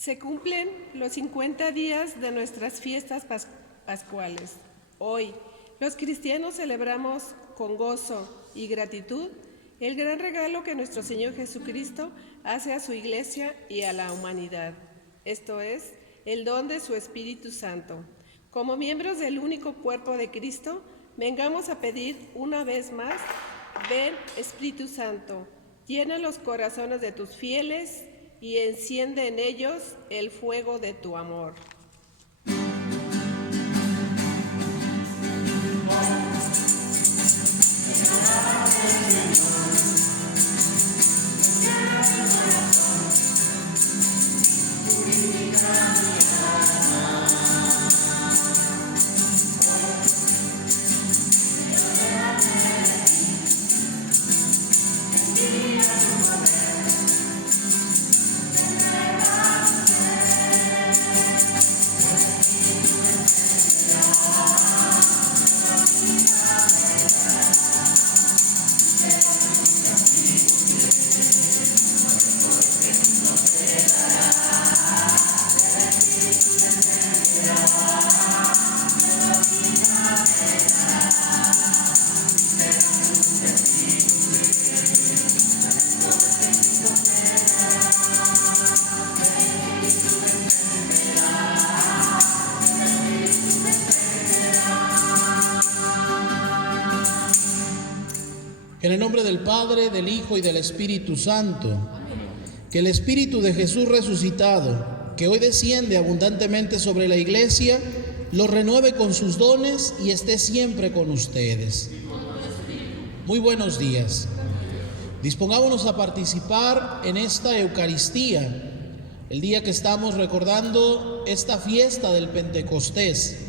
Se cumplen los 50 días de nuestras fiestas pascuales. Hoy, los cristianos celebramos con gozo y gratitud el gran regalo que nuestro Señor Jesucristo hace a su Iglesia y a la humanidad. Esto es, el don de su Espíritu Santo. Como miembros del único cuerpo de Cristo, vengamos a pedir una vez más: ven, Espíritu Santo, llena los corazones de tus fieles y enciende en ellos el fuego de tu amor. En el nombre del Padre, del Hijo y del Espíritu Santo. Que el Espíritu de Jesús resucitado, que hoy desciende abundantemente sobre la Iglesia, lo renueve con sus dones y esté siempre con ustedes. Muy buenos días. Dispongámonos a participar en esta Eucaristía, el día que estamos recordando esta fiesta del Pentecostés.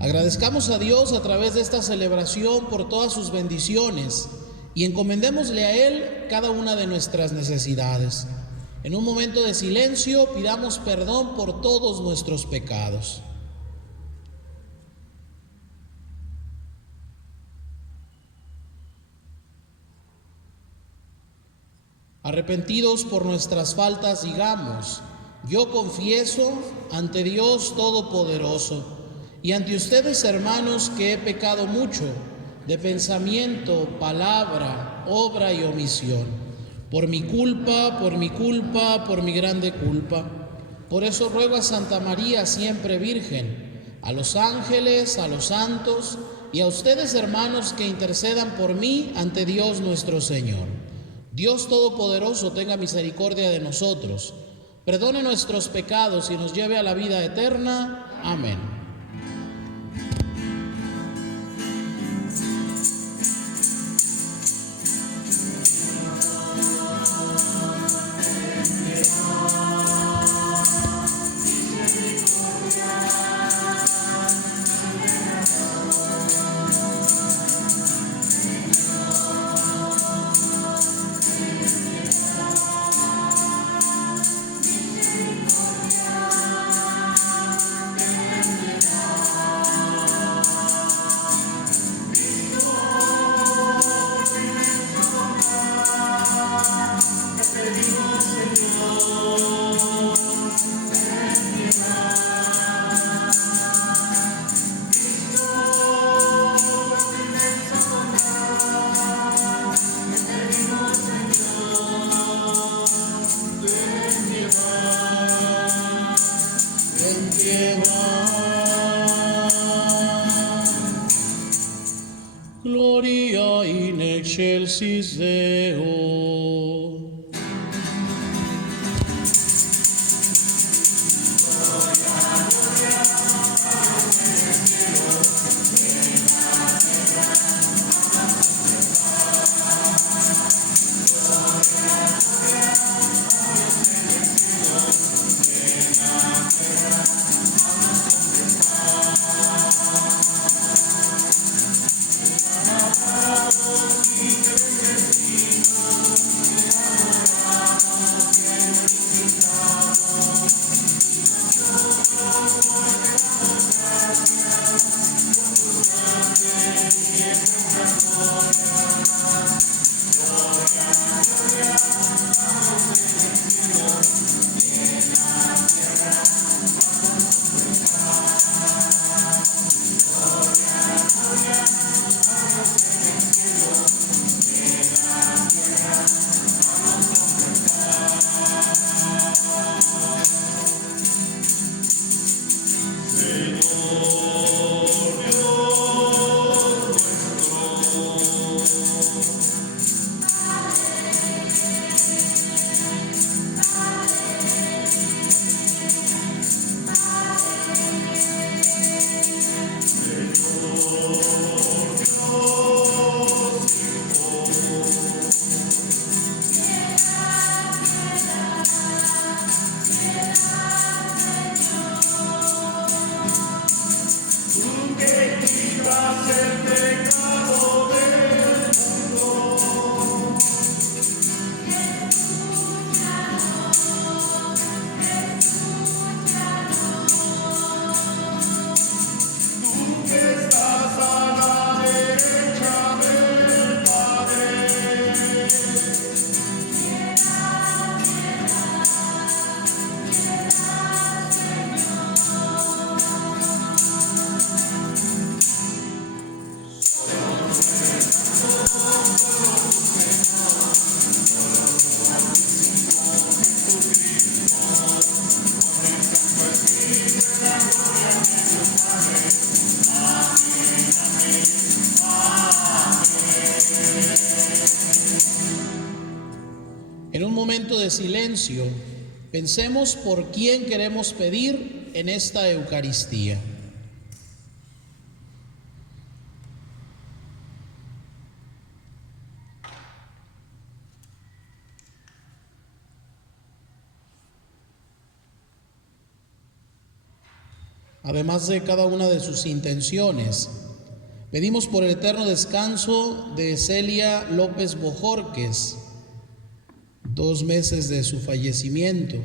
Agradezcamos a Dios a través de esta celebración por todas sus bendiciones y encomendémosle a Él cada una de nuestras necesidades. En un momento de silencio pidamos perdón por todos nuestros pecados. Arrepentidos por nuestras faltas, digamos: yo confieso ante Dios Todopoderoso y ante ustedes, hermanos, que he pecado mucho de pensamiento, palabra, obra y omisión, por mi culpa, por mi grande culpa. Por eso ruego a Santa María, siempre Virgen, a los ángeles, a los santos y a ustedes, hermanos, que intercedan por mí ante Dios nuestro Señor. Dios Todopoderoso tenga misericordia de nosotros, perdone nuestros pecados y nos lleve a la vida eterna. Amén. Gloria in excelsis Deo. En un momento de silencio, pensemos por quién queremos pedir en esta Eucaristía. Además de cada una de sus intenciones, pedimos por el eterno descanso de Celia López Bojorques, 2 meses de su fallecimiento.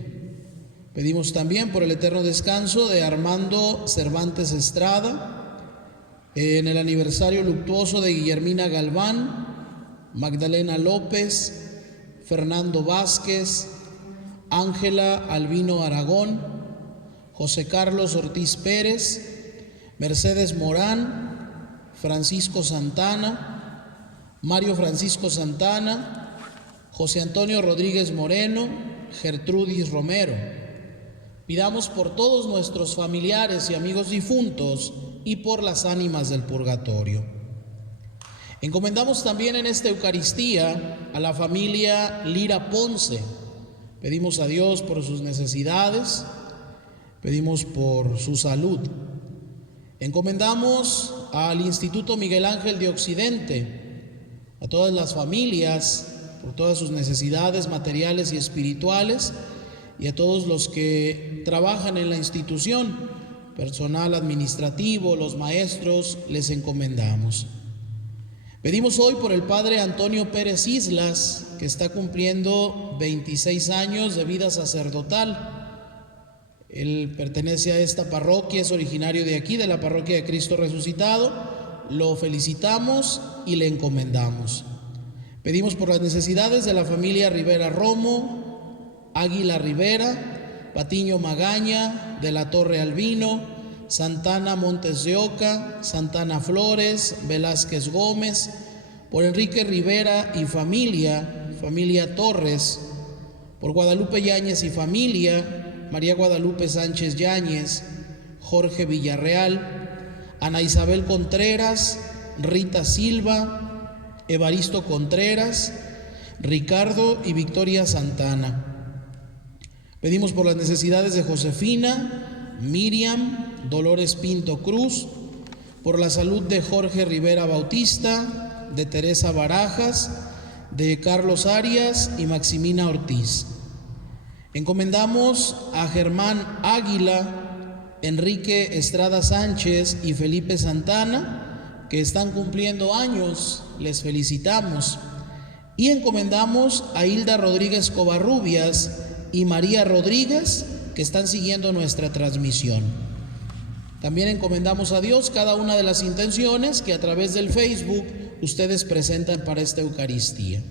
Pedimos también por el eterno descanso de Armando Cervantes Estrada, en el aniversario luctuoso de Guillermina Galván, Magdalena López, Fernando Vázquez, Ángela Albino Aragón, José Carlos Ortiz Pérez, Mercedes Morán, Francisco Santana, Mario Francisco Santana, José Antonio Rodríguez Moreno, Gertrudis Romero. Pidamos por todos nuestros familiares y amigos difuntos y por las ánimas del purgatorio. Encomendamos también en esta Eucaristía a la familia Lira Ponce. Pedimos a Dios por sus necesidades, pedimos por su salud. Encomendamos al Instituto Miguel Ángel de Occidente, a todas las familias, por todas sus necesidades materiales y espirituales, y a todos los que trabajan en la institución, personal administrativo, los maestros, les encomendamos. Pedimos hoy por el Padre Antonio Pérez Islas, que está cumpliendo 26 años de vida sacerdotal. Él pertenece a esta parroquia, es originario de aquí, de la parroquia de Cristo Resucitado. Lo felicitamos y le encomendamos. Pedimos por las necesidades de la familia Rivera Romo, Águila Rivera, Patiño Magaña, de la Torre Albino, Santana Montes de Oca, Santana Flores, Velázquez Gómez, por Enrique Rivera y familia Torres, por Guadalupe Yáñez y familia, María Guadalupe Sánchez Yáñez, Jorge Villarreal, Ana Isabel Contreras, Rita Silva, Evaristo Contreras, Ricardo y Victoria Santana. Pedimos por las necesidades de Josefina, Miriam, Dolores Pinto Cruz, por la salud de Jorge Rivera Bautista, de Teresa Barajas, de Carlos Arias y Maximina Ortiz. Encomendamos a Germán Águila, Enrique Estrada Sánchez y Felipe Santana, que están cumpliendo años, les felicitamos. Y encomendamos a Hilda Rodríguez Covarrubias y María Rodríguez, que están siguiendo nuestra transmisión. También encomendamos a Dios cada una de las intenciones que a través del Facebook ustedes presentan para esta Eucaristía.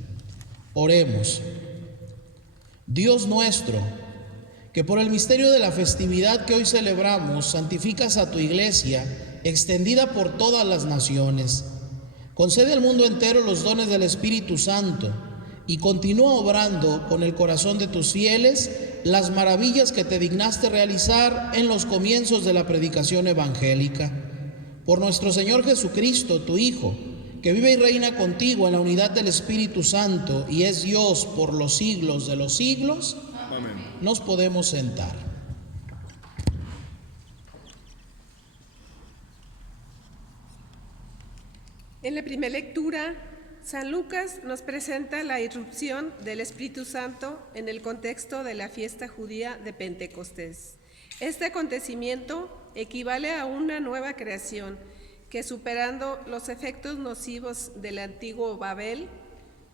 Oremos. Dios nuestro, que por el misterio de la festividad que hoy celebramos, santificas a tu Iglesia, extendida por todas las naciones. Concede al mundo entero los dones del Espíritu Santo y continúa obrando con el corazón de tus fieles las maravillas que te dignaste realizar en los comienzos de la predicación evangélica. Por nuestro Señor Jesucristo, tu Hijo, que vive y reina contigo en la unidad del Espíritu Santo y es Dios por los siglos de los siglos. Amén. Nos podemos sentar. En la primera lectura, San Lucas nos presenta la irrupción del Espíritu Santo en el contexto de la fiesta judía de Pentecostés. Este acontecimiento equivale a una nueva creación que, superando los efectos nocivos del antiguo Babel,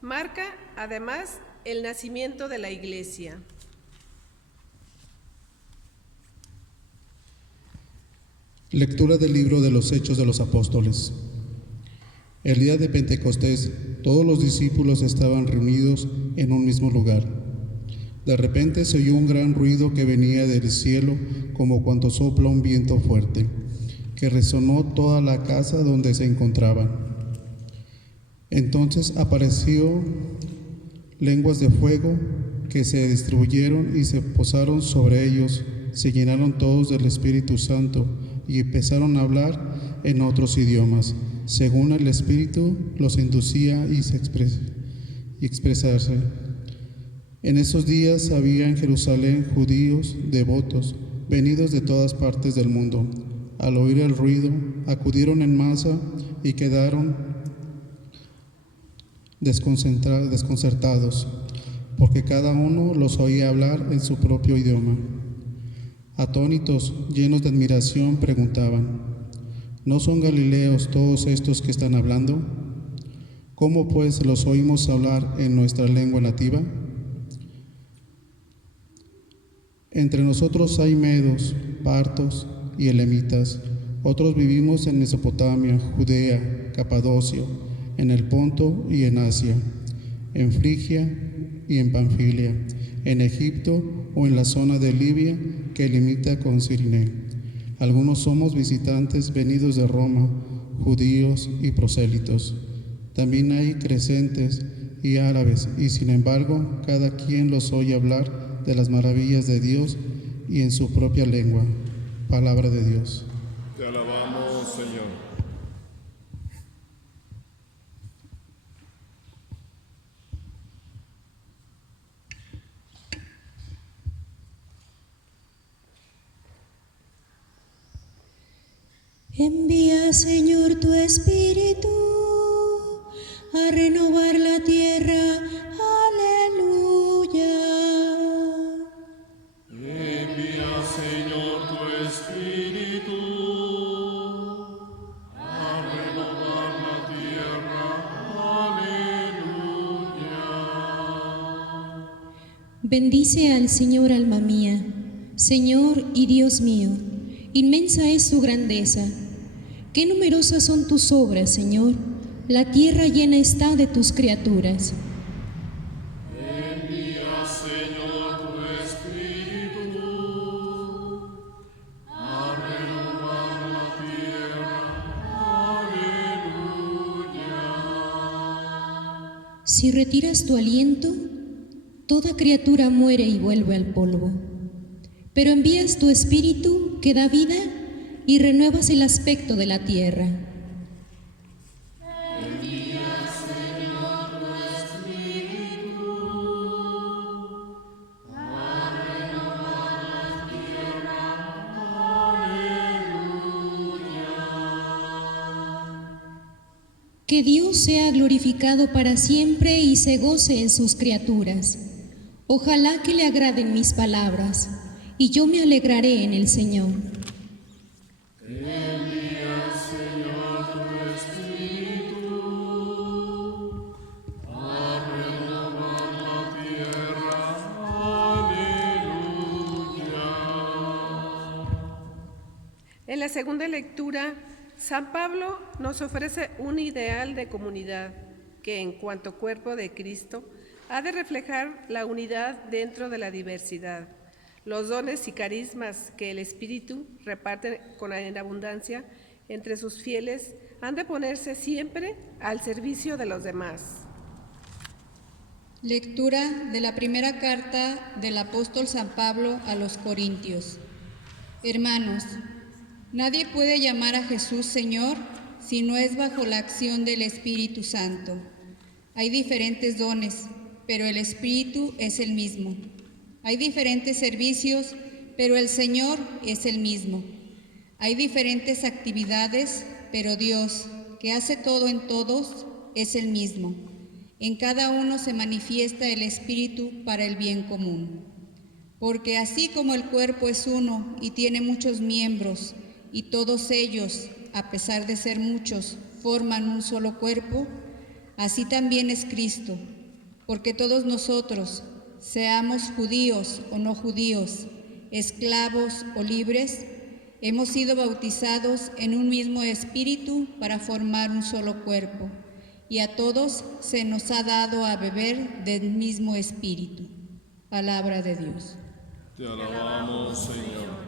marca además el nacimiento de la Iglesia. Lectura del libro de los Hechos de los Apóstoles. El día de Pentecostés, todos los discípulos estaban reunidos en un mismo lugar. De repente se oyó un gran ruido que venía del cielo, como cuando sopla un viento fuerte, que resonó toda la casa donde se encontraban. Entonces apareció lenguas de fuego que se distribuyeron y se posaron sobre ellos, se llenaron todos del Espíritu Santo y empezaron a hablar en otros idiomas, según el Espíritu los inducía y expresarse. En esos días había en Jerusalén judíos devotos, venidos de todas partes del mundo. Al oír el ruido, acudieron en masa y quedaron desconcertados, porque cada uno los oía hablar en su propio idioma. Atónitos, llenos de admiración, preguntaban: ¿no son galileos todos estos que están hablando? ¿Cómo pues los oímos hablar en nuestra lengua nativa? Entre nosotros hay medos, partos y elamitas. Otros vivimos en Mesopotamia, Judea, Capadocia, en el Ponto y en Asia, en Frigia y en Panfilia, en Egipto o en la zona de Libia que limita con Cirene. Algunos somos visitantes venidos de Roma, judíos y prosélitos. También hay crecentes y árabes, y sin embargo, cada quien los oye hablar de las maravillas de Dios y en su propia lengua. Palabra de Dios. Te alabamos, Señor. Envía, Señor, tu Espíritu a renovar la tierra. Aleluya. Envía, Señor, tu Espíritu a renovar la tierra. Aleluya. Bendice al Señor, alma mía. Señor y Dios mío, inmensa es su grandeza. Qué numerosas son tus obras, Señor. La tierra llena está de tus criaturas. Envía, Señor, tu Espíritu a renovar la tierra. Aleluya. Si retiras tu aliento, toda criatura muere y vuelve al polvo. Pero envías tu Espíritu que da vida y renuevas el aspecto de la tierra. Que Dios sea glorificado para siempre y se goce en sus criaturas. Ojalá que le agraden mis palabras, y yo me alegraré en el Señor. Envía, Señor, tu Espíritu a renovar la tierra. Aleluya. En la segunda lectura, San Pablo nos ofrece un ideal de comunidad que, en cuanto cuerpo de Cristo, ha de reflejar la unidad dentro de la diversidad. Los dones y carismas que el Espíritu reparte en abundancia entre sus fieles han de ponerse siempre al servicio de los demás. Lectura de la primera carta del apóstol San Pablo a los Corintios. Hermanos, nadie puede llamar a Jesús Señor si no es bajo la acción del Espíritu Santo. Hay diferentes dones, pero el Espíritu es el mismo. Hay diferentes servicios, pero el Señor es el mismo. Hay diferentes actividades, pero Dios, que hace todo en todos, es el mismo. En cada uno se manifiesta el Espíritu para el bien común. Porque así como el cuerpo es uno y tiene muchos miembros, y todos ellos, a pesar de ser muchos, forman un solo cuerpo, así también es Cristo. Porque todos nosotros, seamos judíos o no judíos, esclavos o libres, hemos sido bautizados en un mismo espíritu para formar un solo cuerpo, y a todos se nos ha dado a beber del mismo espíritu. Palabra de Dios. Te alabamos, Señor.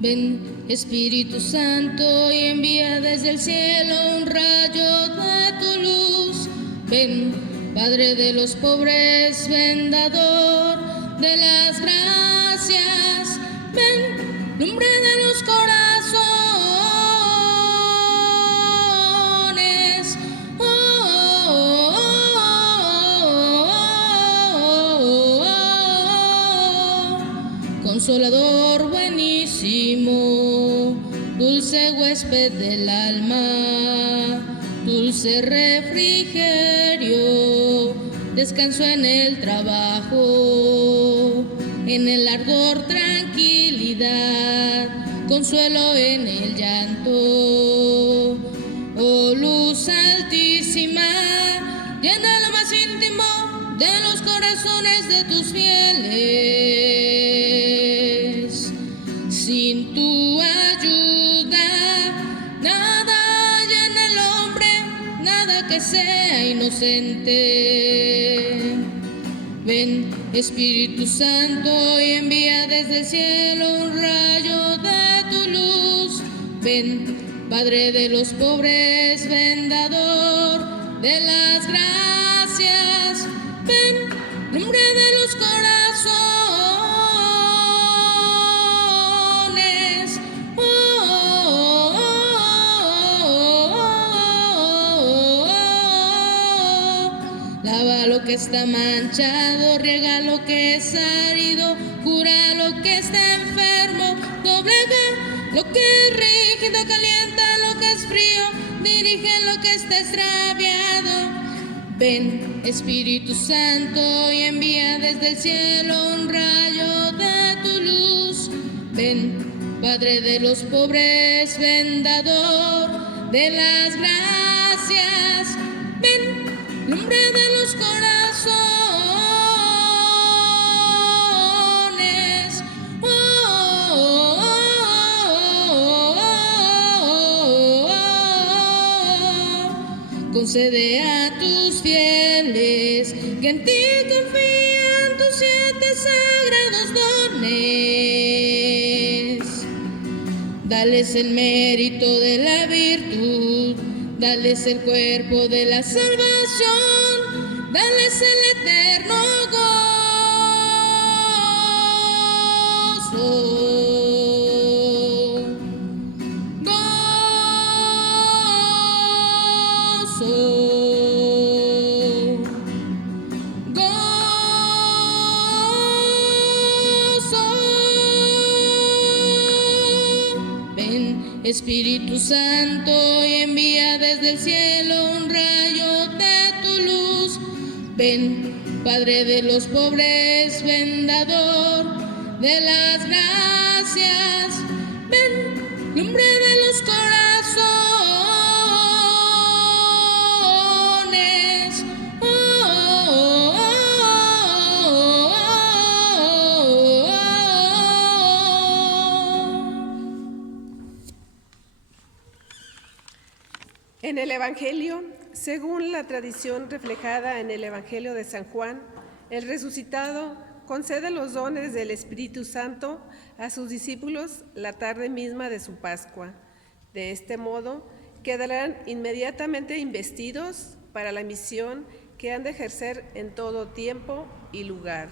Ven, Espíritu Santo, y envía desde el cielo un rayo de tu luz, Ven, Padre de los pobres, ven, dador de las gracias. Ven, lumbre de los corazones. Oh, oh, oh, oh, oh. Consolador buenísimo, dulce huésped del alma, dulce refrigerio, descanso en el trabajo, en el ardor tranquilidad, consuelo en el llanto. Oh luz altísima, llena lo más íntimo de los corazones de tus fieles. Sin tu ayuda, nada hay en el hombre, nada que sea inocente. Ven, Espíritu Santo, y envía desde el cielo un rayo de tu luz. Ven, Padre de los pobres, ven, dador de las gracias. Ven, lumbre de los corazones. Oh, oh, oh, oh, oh. Lava lo que está manchado, riega lo que es árido, cura lo que está enfermo, doblega lo que es rígido, calienta lo que es frío, dirige lo que está extraviado. Ven, Espíritu Santo, y envía desde el cielo un rayo de tu luz. Ven, Padre de los pobres, ven, dador de las gracias. Ven, lumbre de los corazones. Oh, oh, oh, oh, oh. Concede a tus fieles que en ti confían tus 7 sagrados dones. Dales el mérito de la virtud, dales el cuerpo de la salvación, dales el eterno gozo. Espíritu Santo, y envía desde el cielo un rayo de tu luz. Ven, Padre de los pobres, ven, dador de las gracias. Ven, lumbre de los corazones. Oh, oh, oh, oh, oh, oh, oh. En el Evangelio, según la tradición reflejada en el Evangelio de San Juan, el resucitado concede los dones del Espíritu Santo a sus discípulos la tarde misma de su Pascua. De este modo, quedarán inmediatamente investidos para la misión que han de ejercer en todo tiempo y lugar.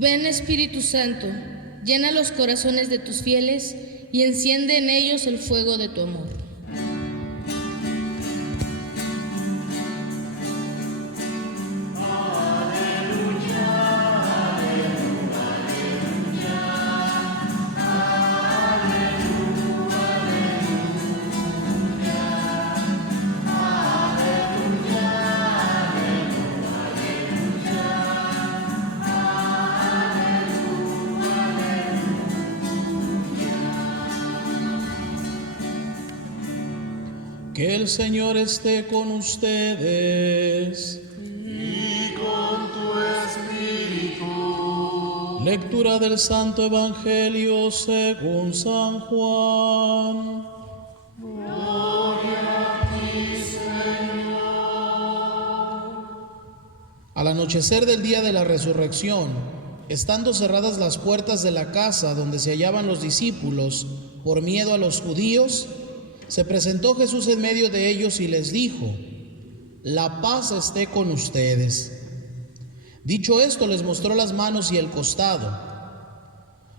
Ven, Espíritu Santo, llena los corazones de tus fieles y enciende en ellos el fuego de tu amor. Que el Señor esté con ustedes. Y con tu espíritu. Lectura del Santo Evangelio según San Juan. Al anochecer del día de la resurrección, estando cerradas las puertas de la casa donde se hallaban los discípulos, por miedo a los judíos, se presentó Jesús en medio de ellos y les dijo: la paz esté con ustedes. Dicho esto, les mostró las manos y el costado.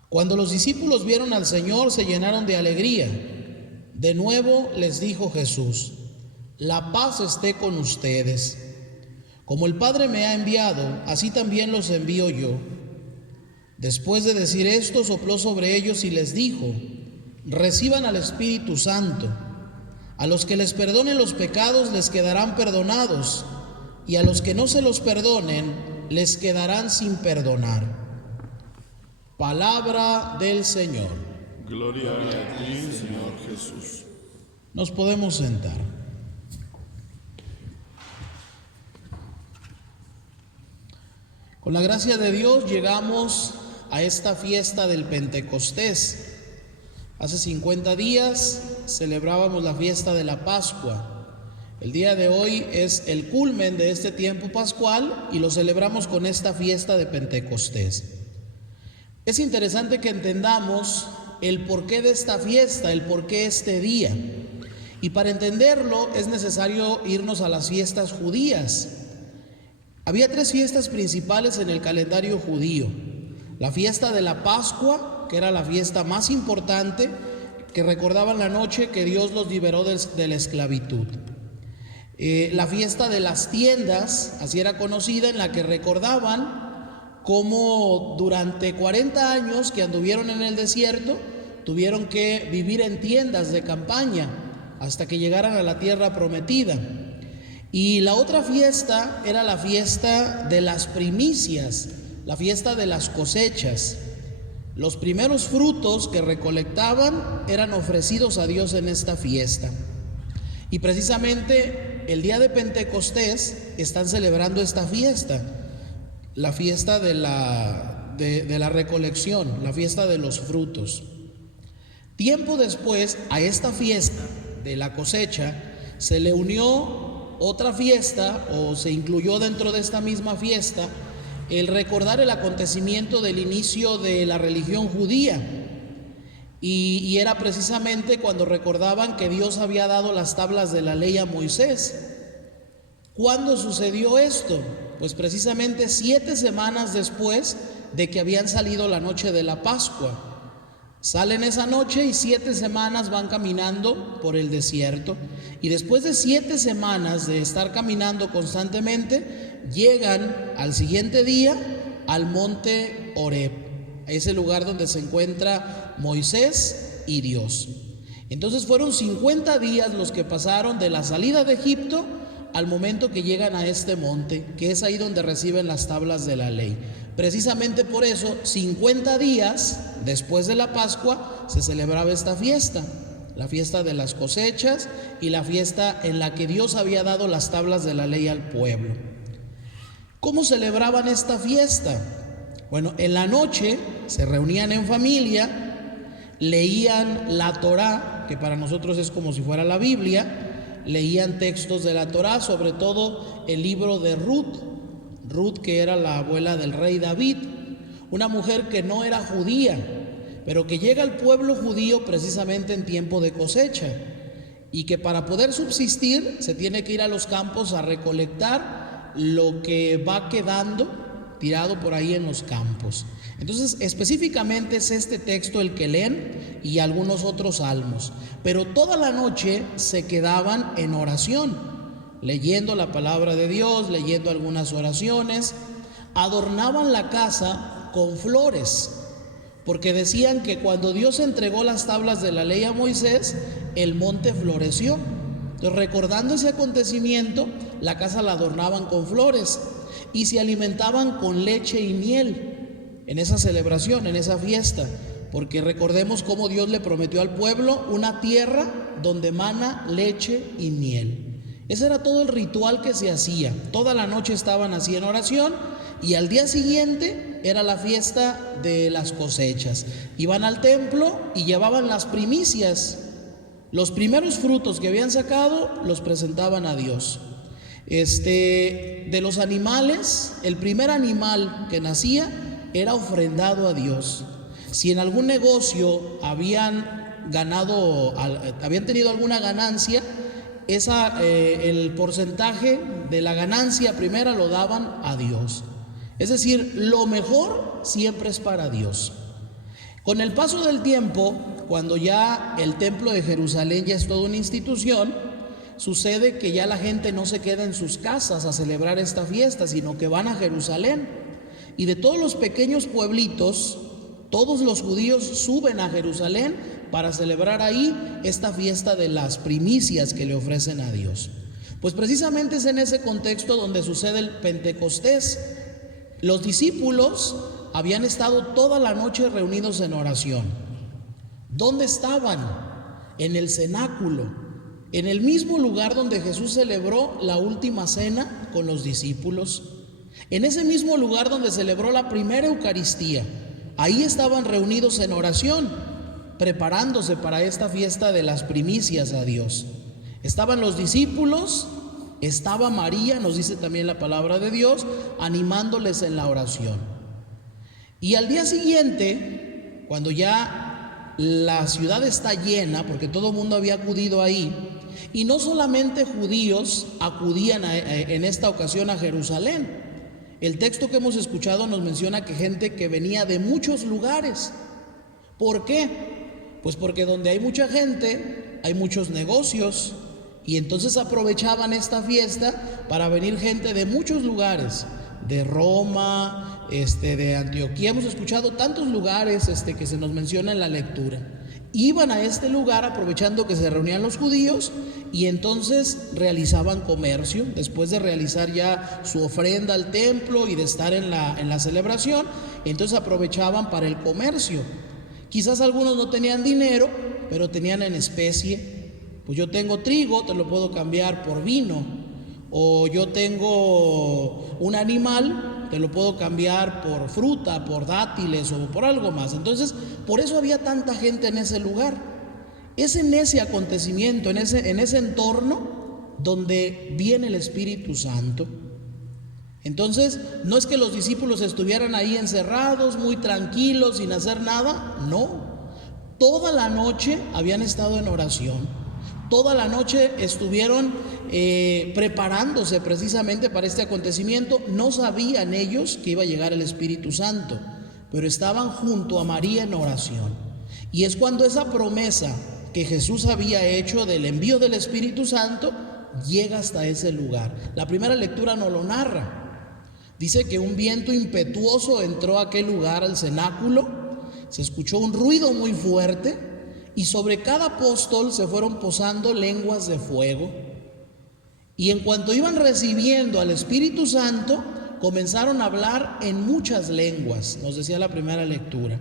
Cuando los discípulos vieron al Señor, se llenaron de alegría. De nuevo les dijo Jesús: la paz esté con ustedes. Como el Padre me ha enviado, así también los envío yo. Después de decir esto, sopló sobre ellos y les dijo: reciban al Espíritu Santo. A los que les perdonen los pecados les quedarán perdonados, y a los que no se los perdonen les quedarán sin perdonar. Palabra del Señor. Gloria a ti, Señor Jesús. Nos podemos sentar. Con la gracia de Dios llegamos a esta fiesta del Pentecostés. Hace 50 días celebrábamos la fiesta de la Pascua. El día de hoy es el culmen de este tiempo pascual y lo celebramos con esta fiesta de Pentecostés. Es interesante que entendamos el porqué de esta fiesta, el porqué de este día. Y para entenderlo es necesario irnos a las fiestas judías. Había 3 fiestas principales en el calendario judío. La fiesta de la Pascua, que era la fiesta más importante, que recordaban la noche que Dios los liberó de la esclavitud. La fiesta de las tiendas, así era conocida, en la que recordaban cómo durante 40 años que anduvieron en el desierto, tuvieron que vivir en tiendas de campaña hasta que llegaran a la tierra prometida. Y la otra fiesta era la fiesta de las primicias, la fiesta de las cosechas. Los primeros frutos que recolectaban eran ofrecidos a Dios en esta fiesta. Y precisamente el día de Pentecostés están celebrando esta fiesta, la fiesta de la recolección, la fiesta de los frutos. Tiempo después a esta fiesta de la cosecha se le unió otra fiesta, o se incluyó dentro de esta misma fiesta, el recordar el acontecimiento del inicio de la religión judía. Y era precisamente cuando recordaban que Dios había dado las tablas de la ley a Moisés. ¿Cuándo sucedió esto? Pues precisamente 7 semanas después de que habían salido la noche de la Pascua. Salen esa noche y 7 semanas van caminando por el desierto. Y después de 7 semanas de estar caminando constantemente, llegan al siguiente día al monte Horeb, a ese lugar donde se encuentra Moisés y Dios. Entonces fueron 50 días los que pasaron de la salida de Egipto al momento que llegan a este monte, que es ahí donde reciben las tablas de la ley. Precisamente por eso, 50 días después de la Pascua se celebraba esta fiesta, la fiesta de las cosechas y la fiesta en la que Dios había dado las tablas de la ley al pueblo. ¿Cómo celebraban esta fiesta? Bueno, en la noche se reunían en familia, leían la Torá, que para nosotros es como si fuera la Biblia, leían textos de la Torá, sobre todo el libro de Ruth, que era la abuela del rey David, una mujer que no era judía, pero que llega al pueblo judío precisamente en tiempo de cosecha, y que para poder subsistir se tiene que ir a los campos a recolectar lo que va quedando tirado por ahí en los campos. Entonces, específicamente es este texto el que leen y algunos otros salmos, pero toda la noche se quedaban en oración, leyendo la palabra de Dios, leyendo algunas oraciones. Adornaban la casa con flores, porque decían que cuando Dios entregó las tablas de la ley a Moisés, el monte floreció. Entonces, recordando ese acontecimiento, la casa la adornaban con flores y se alimentaban con leche y miel en esa celebración, en esa fiesta, porque recordemos cómo Dios le prometió al pueblo una tierra donde mana leche y miel. Ese era todo el ritual que se hacía. Toda la noche estaban así en oración y al día siguiente era la fiesta de las cosechas. Iban al templo y llevaban las primicias. Los primeros frutos que habían sacado los presentaban a Dios. De los animales, el primer animal que nacía era ofrendado a Dios. Si en algún negocio habían tenido alguna ganancia, el porcentaje de la ganancia primera lo daban a Dios. Es decir, lo mejor siempre es para Dios. Con el paso del tiempo, cuando ya el templo de Jerusalén ya es toda una institución, sucede que ya la gente no se queda en sus casas a celebrar esta fiesta, sino que van a Jerusalén. Y de todos los pequeños pueblitos, todos los judíos suben a Jerusalén para celebrar ahí esta fiesta de las primicias que le ofrecen a Dios. Pues precisamente es en ese contexto donde sucede el Pentecostés. Los discípulos habían estado toda la noche reunidos en oración. ¿Dónde estaban? En el cenáculo, en el mismo lugar donde Jesús celebró la última cena con los discípulos, en ese mismo lugar donde celebró la primera Eucaristía. Ahí estaban reunidos en oración, preparándose para esta fiesta de las primicias a Dios. Estaban los discípulos, estaba María, nos dice también la palabra de Dios, animándoles en la oración. Y al día siguiente, cuando ya la ciudad está llena, porque todo el mundo había acudido ahí, y no solamente judíos acudían en esta ocasión a Jerusalén. El texto que hemos escuchado nos menciona que gente que venía de muchos lugares. ¿Por qué? Pues porque donde hay mucha gente, hay muchos negocios, y entonces aprovechaban esta fiesta para venir gente de muchos lugares, de Roma, de Antioquía. Hemos escuchado tantos lugares que se nos menciona en la lectura. Iban a este lugar aprovechando que se reunían los judíos y entonces realizaban comercio. Después de realizar ya su ofrenda al templo y de estar en la celebración, entonces aprovechaban para el comercio. Quizás algunos no tenían dinero, pero tenían en especie. Pues yo tengo trigo, te lo puedo cambiar por vino. O yo tengo un animal, te lo puedo cambiar por fruta, por dátiles o por algo más. Entonces, por eso había tanta gente en ese lugar. Es en ese acontecimiento, en ese entorno, donde viene el Espíritu Santo. Entonces, no es que los discípulos estuvieran ahí encerrados, muy tranquilos, sin hacer nada. No, toda la noche habían estado en oración. Toda la noche estuvieron preparándose precisamente para este acontecimiento. No sabían ellos que iba a llegar el Espíritu Santo, pero estaban junto a María en oración. Y es cuando esa promesa que Jesús había hecho del envío del Espíritu Santo llega hasta ese lugar. La primera lectura nos lo narra. Dice que un viento impetuoso entró a aquel lugar, al cenáculo. Se escuchó un ruido muy fuerte. Y sobre cada apóstol se fueron posando lenguas de fuego. Y en cuanto iban recibiendo al Espíritu Santo, comenzaron a hablar en muchas lenguas, nos decía la primera lectura.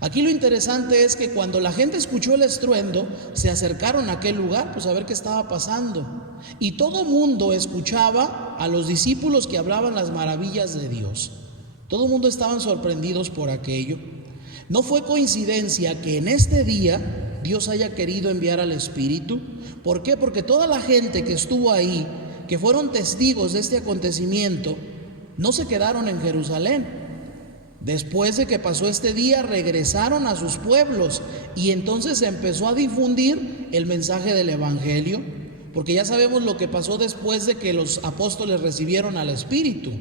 Aquí lo interesante es que cuando la gente escuchó el estruendo, se acercaron a aquel lugar, pues a ver qué estaba pasando. Y todo mundo escuchaba a los discípulos que hablaban las maravillas de Dios. Todo mundo estaban sorprendidos por aquello. No fue coincidencia que en este día Dios haya querido enviar al Espíritu. ¿Por qué? Porque toda la gente que estuvo ahí, que fueron testigos de este acontecimiento, no se quedaron en Jerusalén. Después de que pasó este día, regresaron a sus pueblos y entonces se empezó a difundir el mensaje del Evangelio, porque ya sabemos lo que pasó después de que los apóstoles recibieron al Espíritu.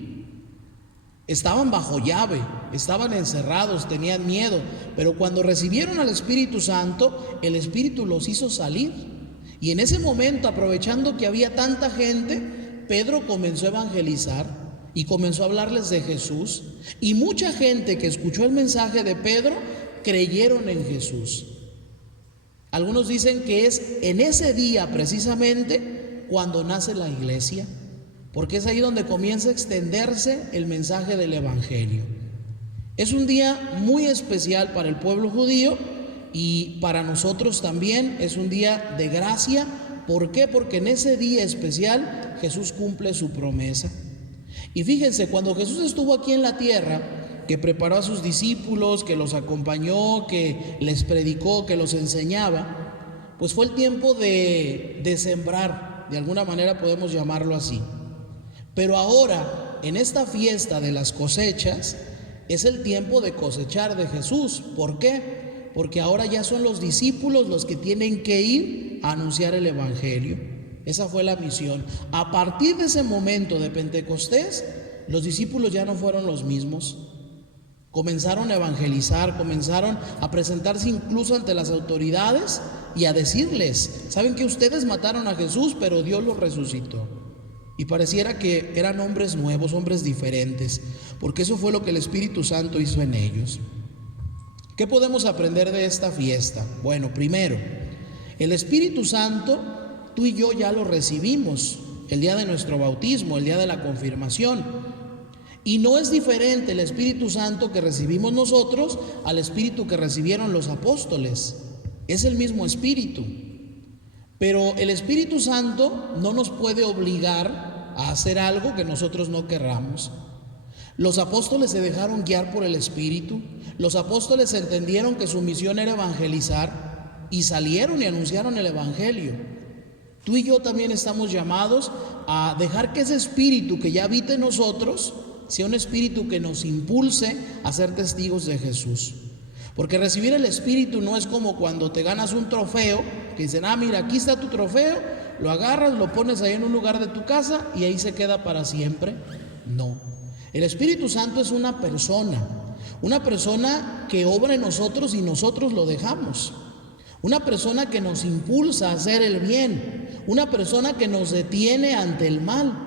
Estaban bajo llave, estaban encerrados, tenían miedo, pero cuando recibieron al Espíritu Santo, el Espíritu los hizo salir. Y en ese momento, aprovechando que había tanta gente, Pedro comenzó a evangelizar y comenzó a hablarles de Jesús. Y mucha gente que escuchó el mensaje de Pedro creyeron en Jesús. Algunos dicen que es en ese día precisamente cuando nace la iglesia, porque es ahí donde comienza a extenderse el mensaje del Evangelio. Es un día muy especial para el pueblo judío y para nosotros también es un día de gracia. ¿Por qué? Porque en ese día especial Jesús cumple su promesa. Y fíjense, cuando Jesús estuvo aquí en la tierra, que preparó a sus discípulos, que los acompañó, que les predicó, que los enseñaba, pues fue el tiempo de sembrar, de alguna manera podemos llamarlo así. Pero ahora, en esta fiesta de las cosechas, es el tiempo de cosechar de Jesús. ¿Por qué? Porque ahora ya son los discípulos los que tienen que ir a anunciar el Evangelio. Esa fue la misión. A partir de ese momento de Pentecostés, los discípulos ya no fueron los mismos. Comenzaron a evangelizar, comenzaron a presentarse incluso ante las autoridades y a decirles: saben que ustedes mataron a Jesús, pero Dios lo resucitó. Y pareciera que eran hombres nuevos, hombres diferentes, porque eso fue lo que el Espíritu Santo hizo en ellos. ¿Qué podemos aprender de esta fiesta? Bueno, primero, el Espíritu Santo, tú y yo ya lo recibimos el día de nuestro bautismo, el día de la confirmación. Y no es diferente el Espíritu Santo que recibimos nosotros al Espíritu que recibieron los apóstoles. Es el mismo Espíritu. Pero el Espíritu Santo no nos puede obligar a hacer algo que nosotros no querramos. Los apóstoles se dejaron guiar por el Espíritu. Los apóstoles entendieron que su misión era evangelizar y salieron y anunciaron el Evangelio. Tú y yo también estamos llamados a dejar que ese Espíritu que ya habita en nosotros sea un Espíritu que nos impulse a ser testigos de Jesús. Porque recibir el Espíritu no es como cuando te ganas un trofeo, que dicen: mira, aquí está tu trofeo, lo agarras, lo pones ahí en un lugar de tu casa y ahí se queda para siempre. No, el Espíritu Santo es una persona que obra en nosotros y nosotros lo dejamos. Una persona que nos impulsa a hacer el bien, una persona que nos detiene ante el mal.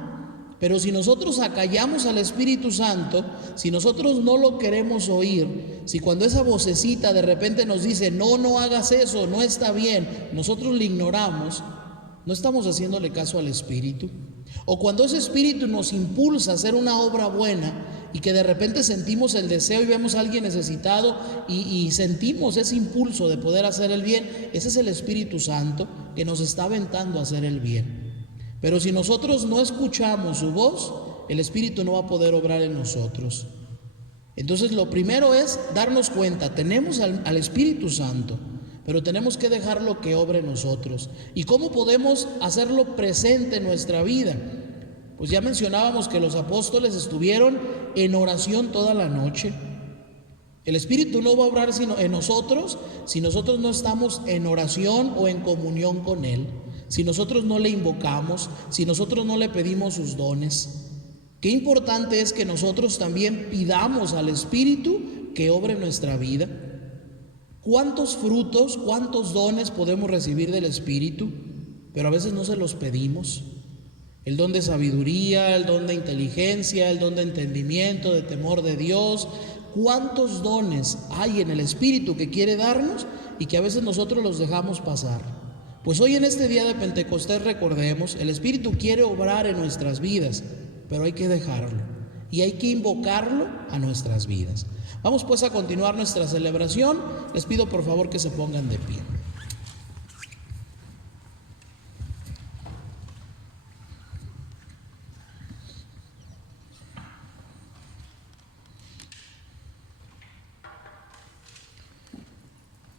Pero si nosotros acallamos al Espíritu Santo, si nosotros no lo queremos oír, si cuando esa vocecita de repente nos dice: no hagas eso, no está bien, nosotros le ignoramos, no estamos haciéndole caso al Espíritu. O cuando ese Espíritu nos impulsa a hacer una obra buena y que de repente sentimos el deseo y vemos a alguien necesitado y sentimos ese impulso de poder hacer el bien, ese es el Espíritu Santo que nos está aventando a hacer el bien. Pero si nosotros no escuchamos su voz, el Espíritu no va a poder obrar en nosotros. Entonces lo primero es darnos cuenta: tenemos al Espíritu Santo, pero tenemos que dejarlo que obre en nosotros. ¿Y cómo podemos hacerlo presente en nuestra vida? Pues ya mencionábamos que los apóstoles estuvieron en oración toda la noche. El Espíritu no va a obrar en nosotros si nosotros no estamos en oración o en comunión con Él. Si nosotros no le invocamos, si nosotros no le pedimos sus dones. Qué importante es que nosotros también pidamos al Espíritu que obre en nuestra vida. ¿Cuántos frutos, cuántos dones podemos recibir del Espíritu? Pero a veces no se los pedimos. El don de sabiduría, el don de inteligencia, el don de entendimiento, de temor de Dios. ¿Cuántos dones hay en el Espíritu que quiere darnos y que a veces nosotros los dejamos pasar? Pues hoy en este día de Pentecostés recordemos, el Espíritu quiere obrar en nuestras vidas, pero hay que dejarlo y hay que invocarlo a nuestras vidas. Vamos pues a continuar nuestra celebración. Les pido por favor que se pongan de pie.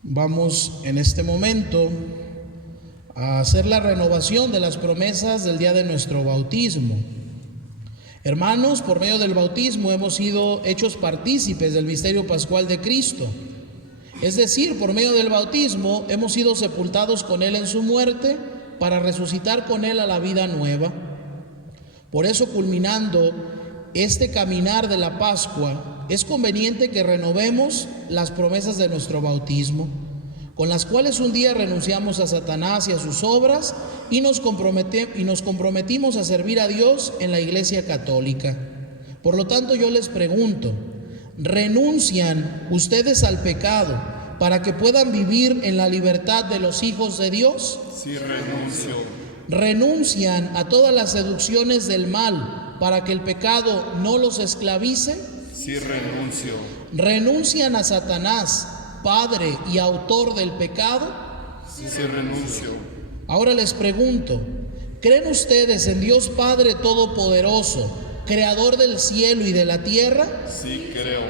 Vamos en este momento a hacer la renovación de las promesas del día de nuestro bautismo. Hermanos, por medio del bautismo hemos sido hechos partícipes del misterio pascual de Cristo. Es decir, por medio del bautismo hemos sido sepultados con Él en su muerte para resucitar con Él a la vida nueva. Por eso, culminando este caminar de la Pascua, es conveniente que renovemos las promesas de nuestro bautismo, con las cuales un día renunciamos a Satanás y a sus obras y nos comprometimos a servir a Dios en la Iglesia Católica. Por lo tanto, yo les pregunto: ¿renuncian ustedes al pecado para que puedan vivir en la libertad de los hijos de Dios? Sí, renuncio. ¿Renuncian a todas las seducciones del mal para que el pecado no los esclavice? Sí, renuncio. ¿Renuncian a Satanás Padre y autor del pecado? Sí renuncio. Ahora les pregunto, ¿creen ustedes en Dios Padre Todopoderoso, Creador del cielo y de la tierra? Sí creo.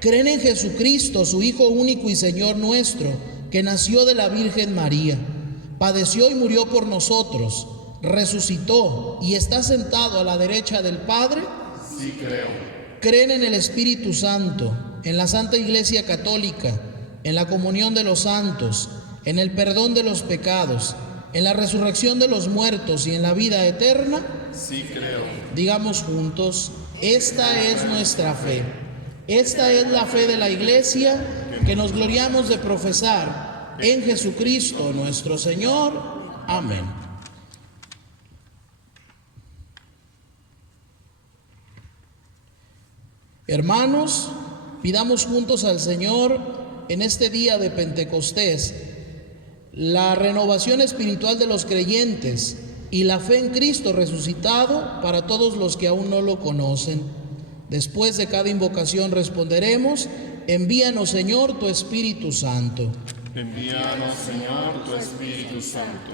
¿Creen en Jesucristo, su Hijo único y Señor nuestro, que nació de la Virgen María, padeció y murió por nosotros, resucitó y está sentado a la derecha del Padre? Sí creo. ¿Creen en el Espíritu Santo, en la Santa Iglesia Católica, en la comunión de los santos, en el perdón de los pecados, en la resurrección de los muertos y en la vida eterna? Sí creo. Digamos juntos, esta es nuestra fe. Esta es la fe de la Iglesia que nos gloriamos de profesar en Jesucristo nuestro Señor. Amén. Hermanos, pidamos juntos al Señor en este día de Pentecostés la renovación espiritual de los creyentes y la fe en Cristo resucitado para todos los que aún no lo conocen. Después de cada invocación responderemos: envíanos, Señor, tu Espíritu Santo. Envíanos, Señor, tu Espíritu Santo.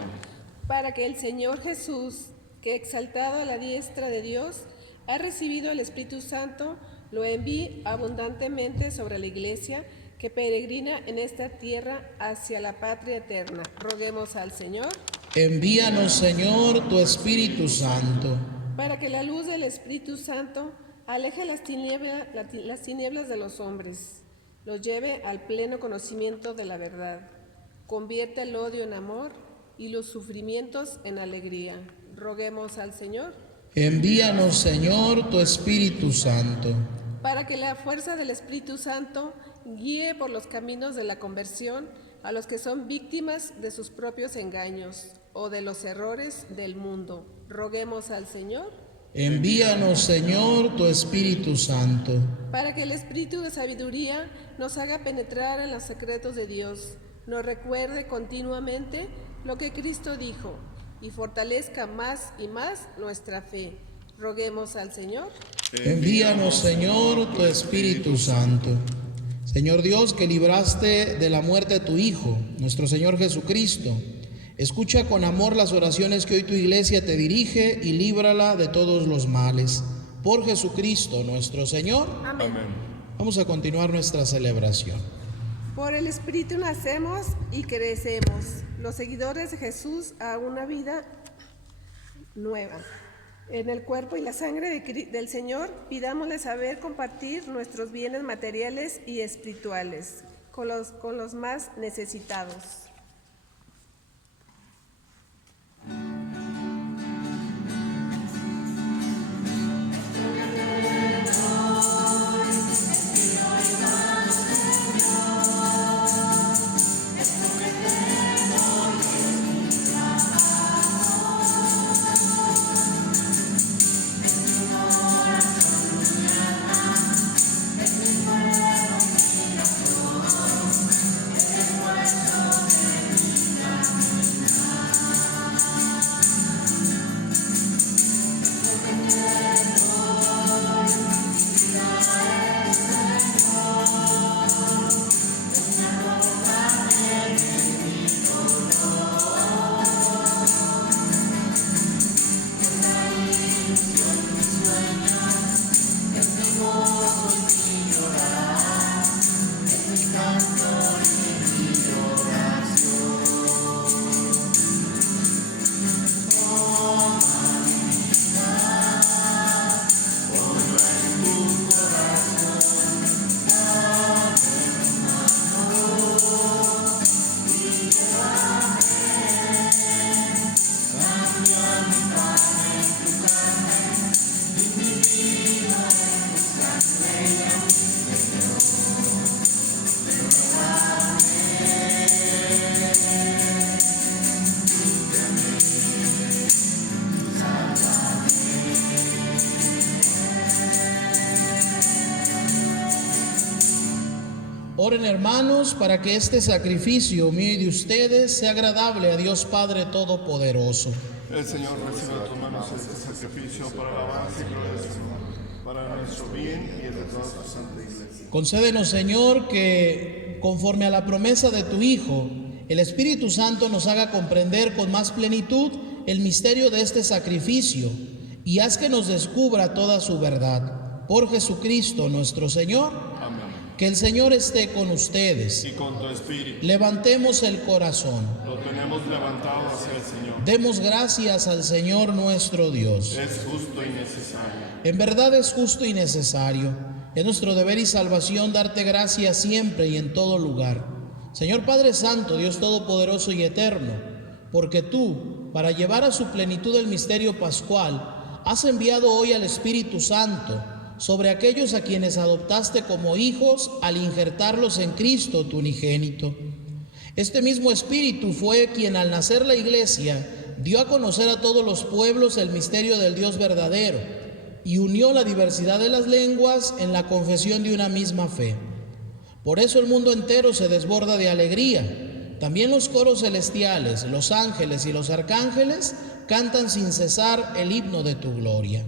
Para que el Señor Jesús, que exaltado a la diestra de Dios, ha recibido el Espíritu Santo, lo envíe abundantemente sobre la Iglesia que peregrina en esta tierra hacia la patria eterna. Roguemos al Señor. Envíanos, Señor, tu Espíritu Santo. Para que la luz del Espíritu Santo aleje las tinieblas de los hombres, los lleve al pleno conocimiento de la verdad, convierte el odio en amor y los sufrimientos en alegría. Roguemos al Señor. Envíanos, Señor, tu Espíritu Santo. Para que la fuerza del Espíritu Santo guíe por los caminos de la conversión a los que son víctimas de sus propios engaños o de los errores del mundo. Roguemos al Señor. Envíanos, Señor, tu Espíritu Santo. Para que el Espíritu de sabiduría nos haga penetrar en los secretos de Dios, nos recuerde continuamente lo que Cristo dijo y fortalezca más y más nuestra fe. Roguemos al Señor. Envíanos, Señor, tu Espíritu Santo. Señor Dios, que libraste de la muerte a tu Hijo, nuestro Señor Jesucristo, escucha con amor las oraciones que hoy tu Iglesia te dirige y líbrala de todos los males. Por Jesucristo nuestro Señor. Amén. Vamos a continuar nuestra celebración. Por el Espíritu nacemos y crecemos, los seguidores de Jesús a una vida nueva. En el cuerpo y la sangre del Señor, pidámosle saber compartir nuestros bienes materiales y espirituales con los más necesitados. Oren, hermanos, para que este sacrificio mío y de ustedes sea agradable a Dios Padre Todopoderoso. El Señor reciba de tus manos este sacrificio para la alabanza y gloria de su nombre, para nuestro bien y el de toda tu santa Iglesia. Concédenos, Señor, que conforme a la promesa de tu Hijo, el Espíritu Santo nos haga comprender con más plenitud el misterio de este sacrificio y haz que nos descubra toda su verdad. Por Jesucristo nuestro Señor. Amén. Que el Señor esté con ustedes. Y con tu espíritu. Levantemos el corazón. Lo tenemos levantado hacia el Señor. Demos gracias al Señor nuestro Dios. Es justo y necesario. En verdad es justo y necesario. Es nuestro deber y salvación darte gracias siempre y en todo lugar. Señor Padre Santo, Dios Todopoderoso y Eterno, porque tú, para llevar a su plenitud el misterio pascual, has enviado hoy al Espíritu Santo sobre aquellos a quienes adoptaste como hijos al injertarlos en Cristo, tu unigénito. Este mismo Espíritu fue quien al nacer la Iglesia dio a conocer a todos los pueblos el misterio del Dios verdadero y unió la diversidad de las lenguas en la confesión de una misma fe. Por eso el mundo entero se desborda de alegría. También los coros celestiales, los ángeles y los arcángeles cantan sin cesar el himno de tu gloria.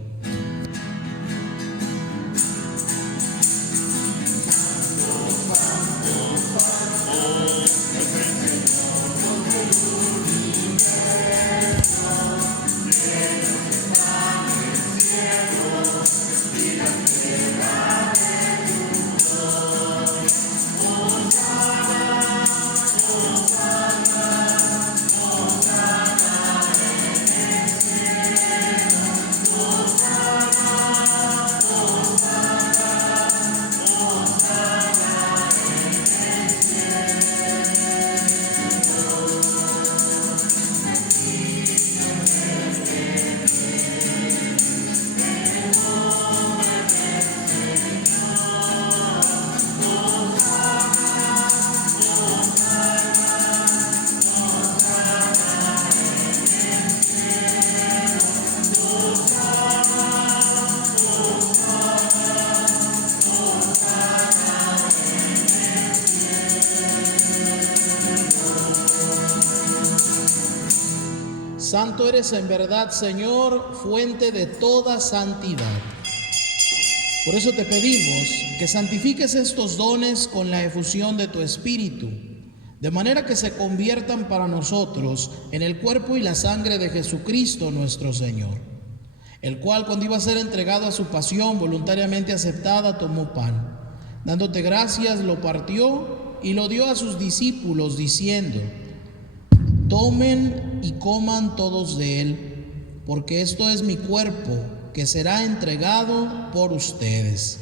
Santo eres en verdad, Señor, fuente de toda santidad. Por eso te pedimos que santifiques estos dones con la efusión de tu Espíritu, de manera que se conviertan para nosotros en el cuerpo y la sangre de Jesucristo nuestro Señor, el cual, cuando iba a ser entregado a su pasión voluntariamente aceptada, tomó pan. Dándote gracias, lo partió y lo dio a sus discípulos, diciendo: tomen y coman todos de él, porque esto es mi cuerpo, que será entregado por ustedes.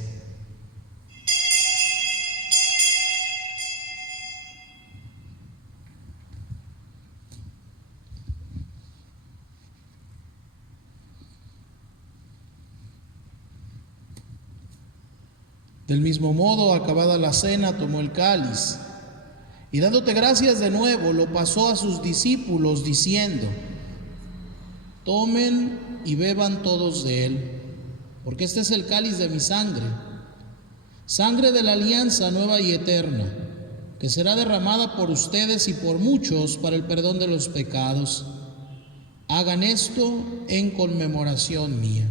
Del mismo modo, acabada la cena, tomó el cáliz y dándote gracias de nuevo, lo pasó a sus discípulos diciendo: tomen y beban todos de él, porque este es el cáliz de mi sangre, sangre de la alianza nueva y eterna, que será derramada por ustedes y por muchos para el perdón de los pecados. Hagan esto en conmemoración mía.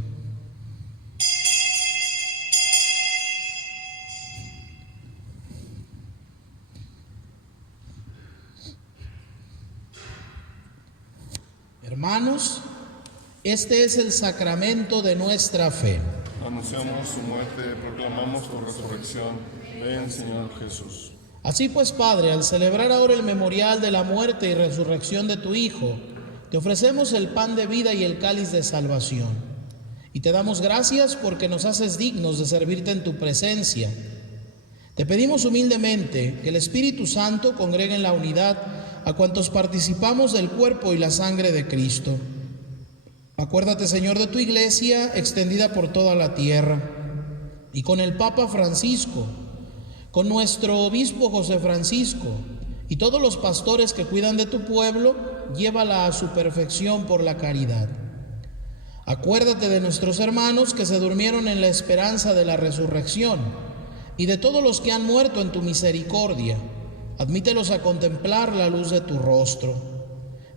Hermanos, este es el sacramento de nuestra fe. Anunciamos su muerte, proclamamos su resurrección. Ven, Señor Jesús. Así pues, Padre, al celebrar ahora el memorial de la muerte y resurrección de tu Hijo, te ofrecemos el pan de vida y el cáliz de salvación. Y te damos gracias porque nos haces dignos de servirte en tu presencia. Te pedimos humildemente que el Espíritu Santo congregue en la unidad a cuantos participamos del cuerpo y la sangre de Cristo. Acuérdate, Señor, de tu Iglesia extendida por toda la tierra, y con el Papa Francisco, con nuestro obispo José Francisco, y todos los pastores que cuidan de tu pueblo, llévala a su perfección por la caridad. Acuérdate de nuestros hermanos que se durmieron en la esperanza de la resurrección, y de todos los que han muerto en tu misericordia. Admítelos a contemplar la luz de tu rostro.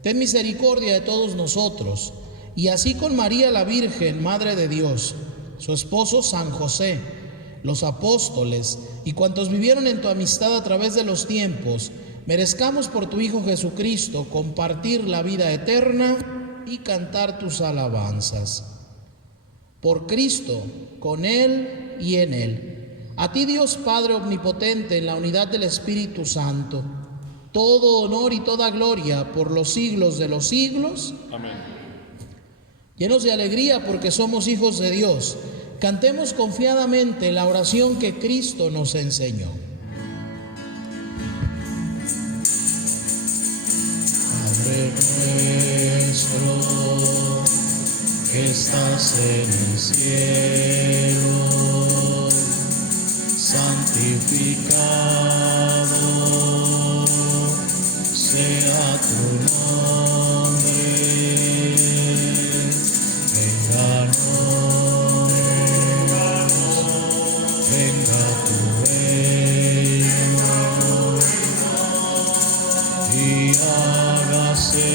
Ten misericordia de todos nosotros, y así con María la Virgen, Madre de Dios, su esposo San José, los apóstoles y cuantos vivieron en tu amistad a través de los tiempos, merezcamos por tu Hijo Jesucristo compartir la vida eterna y cantar tus alabanzas. Por Cristo, con Él y en Él. A ti, Dios Padre omnipotente, en la unidad del Espíritu Santo, todo honor y toda gloria por los siglos de los siglos. Amén. Llenos de alegría porque somos hijos de Dios, cantemos confiadamente la oración que Cristo nos enseñó. Padre nuestro, que estás en el cielo, santificado sea tu nombre. Venga tu reino y hágase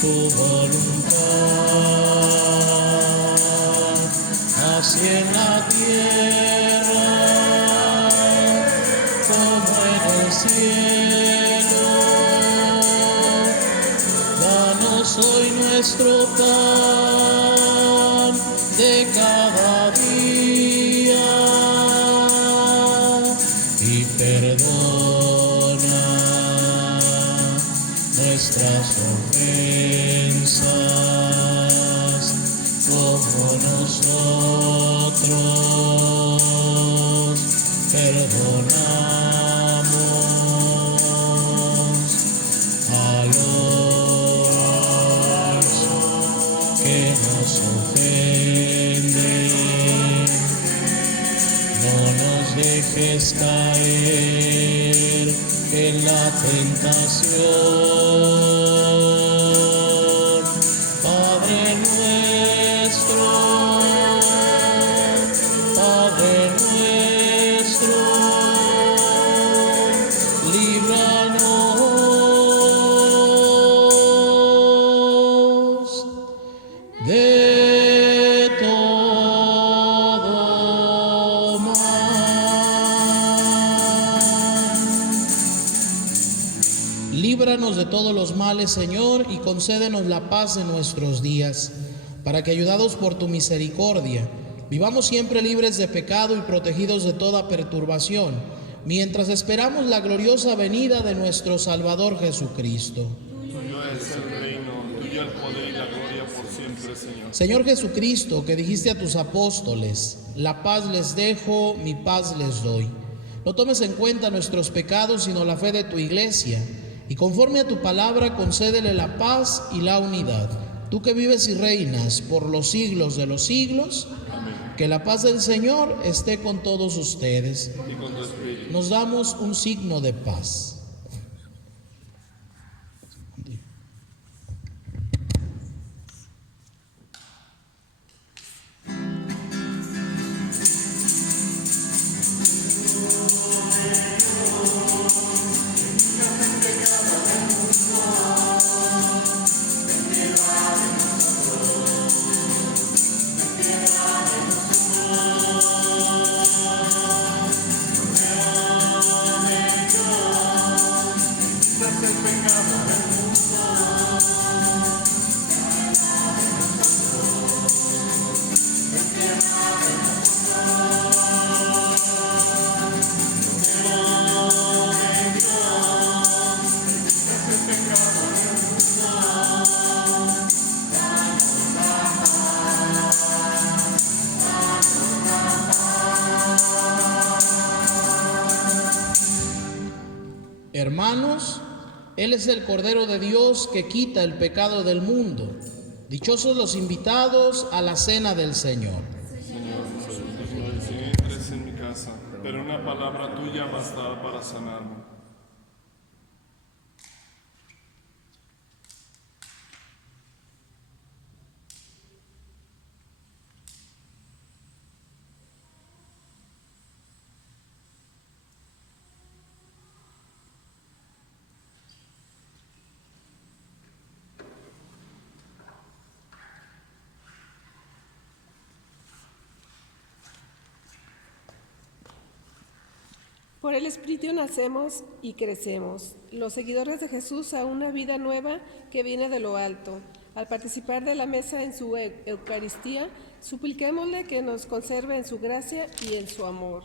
tu voluntad, así en la tierra como en el cielo. Danos hoy nuestro pan de cada día y perdona nuestras ofensas como nosotros perdonamos a los que nos ofenden. No nos dejes caer en la tentación. Padre nuestro, líbranos de todo mal. Líbranos de todos los males, Señor, y concédenos la paz en nuestros días, para que, ayudados por tu misericordia, vivamos siempre libres de pecado y protegidos de toda perturbación, mientras esperamos la gloriosa venida de nuestro Salvador Jesucristo. Tuyo es el reino, tuyo el poder y la gloria por siempre, Señor. Señor Jesucristo, que dijiste a tus apóstoles: la paz les dejo, mi paz les doy. No tomes en cuenta nuestros pecados, sino la fe de tu iglesia, y conforme a tu palabra concédele la paz y la unidad. Tú que vives y reinas por los siglos de los siglos, Amén. que la paz del Señor esté con todos ustedes. Y con tu espíritu. Nos damos un signo de paz. Hermanos, Él es el Cordero de Dios que quita el pecado del mundo. Dichosos los invitados a la cena del Señor. Señor, soy digno de que entres en mi casa, pero una palabra tuya bastará para sanarme. Por el Espíritu nacemos y crecemos, los seguidores de Jesús, a una vida nueva que viene de lo alto. Al participar de la mesa en su Eucaristía, supliquémosle que nos conserve en su gracia y en su amor.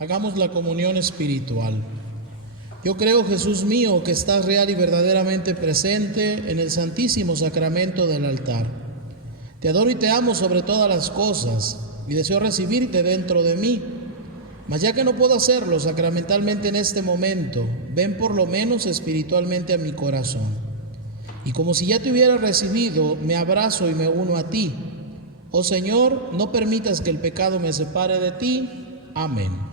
Hagamos la comunión espiritual. Yo creo, Jesús mío, que estás real y verdaderamente presente en el santísimo sacramento del altar. Te adoro y te amo sobre todas las cosas y deseo recibirte dentro de mí. Mas ya que no puedo hacerlo sacramentalmente en este momento, ven por lo menos espiritualmente a mi corazón. Y como si ya te hubiera recibido, me abrazo y me uno a ti. Oh Señor, no permitas que el pecado me separe de ti. Amén.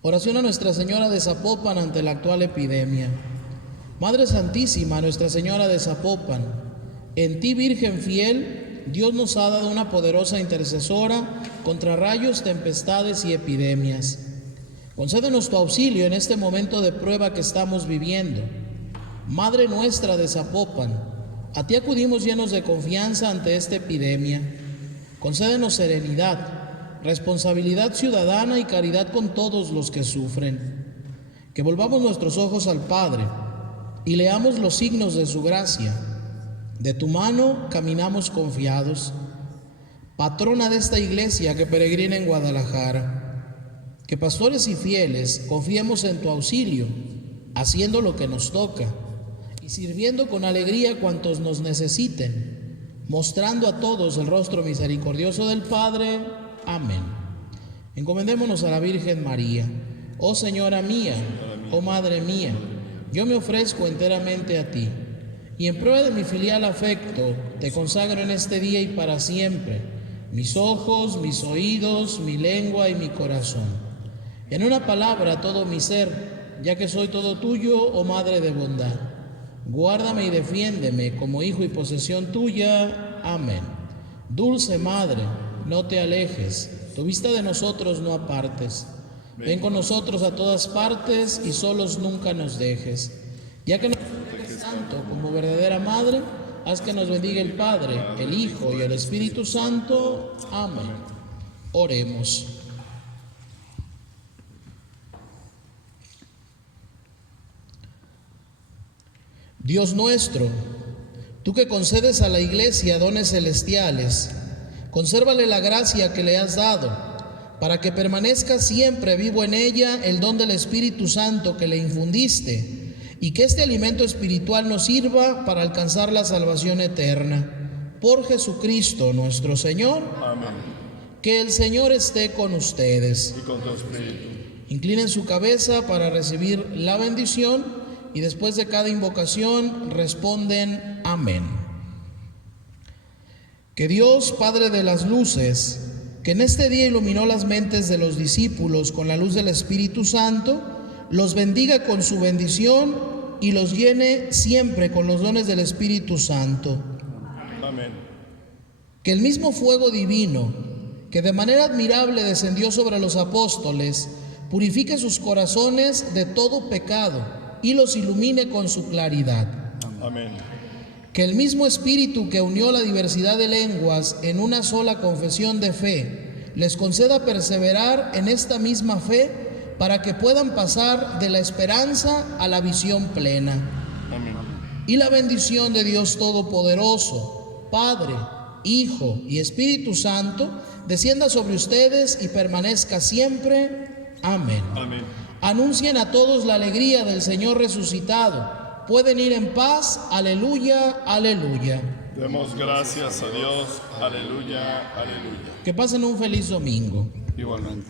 Oración a Nuestra Señora de Zapopan ante la actual epidemia. Madre Santísima, Nuestra Señora de Zapopan, en ti, Virgen fiel, Dios nos ha dado una poderosa intercesora contra rayos, tempestades y epidemias. Concédenos tu auxilio en este momento de prueba que estamos viviendo. Madre nuestra de Zapopan, a ti acudimos llenos de confianza ante esta epidemia. Concédenos serenidad, responsabilidad ciudadana y caridad con todos los que sufren. Que volvamos nuestros ojos al Padre y leamos los signos de su gracia. De tu mano caminamos confiados. Patrona de esta iglesia que peregrina en Guadalajara, que pastores y fieles confiemos en tu auxilio, haciendo lo que nos toca y sirviendo con alegría a cuantos nos necesiten, mostrando a todos el rostro misericordioso del Padre. Amén. Encomendémonos a la Virgen María. Oh Señora mía, oh Madre mía, yo me ofrezco enteramente a ti, y en prueba de mi filial afecto, te consagro en este día y para siempre mis ojos, mis oídos, mi lengua y mi corazón. En una palabra, todo mi ser, ya que soy todo tuyo, oh Madre de bondad. Guárdame y defiéndeme como hijo y posesión tuya. Amén. Dulce Madre, no te alejes, tu vista de nosotros no apartes. Ven con nosotros a todas partes y solos nunca nos dejes. Ya que nos proteges tanto como verdadera Madre, haz que nos bendiga el Padre, el Hijo y el Espíritu Santo. Amén. Oremos. Dios nuestro, tú que concedes a la Iglesia dones celestiales, consérvale la gracia que le has dado, para que permanezca siempre vivo en ella el don del Espíritu Santo que le infundiste, y que este alimento espiritual nos sirva para alcanzar la salvación eterna. por Jesucristo nuestro Señor. Amén. Que el Señor esté con ustedes. Y con tu espíritu. Inclinen su cabeza para recibir la bendición y después de cada invocación responden amén. Que Dios, Padre de las luces, que en este día iluminó las mentes de los discípulos con la luz del Espíritu Santo, los bendiga con su bendición y los llene siempre con los dones del Espíritu Santo. Amén. Que el mismo fuego divino, que de manera admirable descendió sobre los apóstoles, purifique sus corazones de todo pecado y los ilumine con su claridad. Amén. Que el mismo Espíritu que unió la diversidad de lenguas en una sola confesión de fe, les conceda perseverar en esta misma fe para que puedan pasar de la esperanza a la visión plena. Amén. Y la bendición de Dios Todopoderoso, Padre, Hijo y Espíritu Santo, descienda sobre ustedes y permanezca siempre. Amén. Amén. Anuncien a todos la alegría del Señor resucitado. Pueden ir en paz. Aleluya, aleluya. Demos gracias a Dios. Aleluya, aleluya. Que pasen un feliz domingo. Igualmente.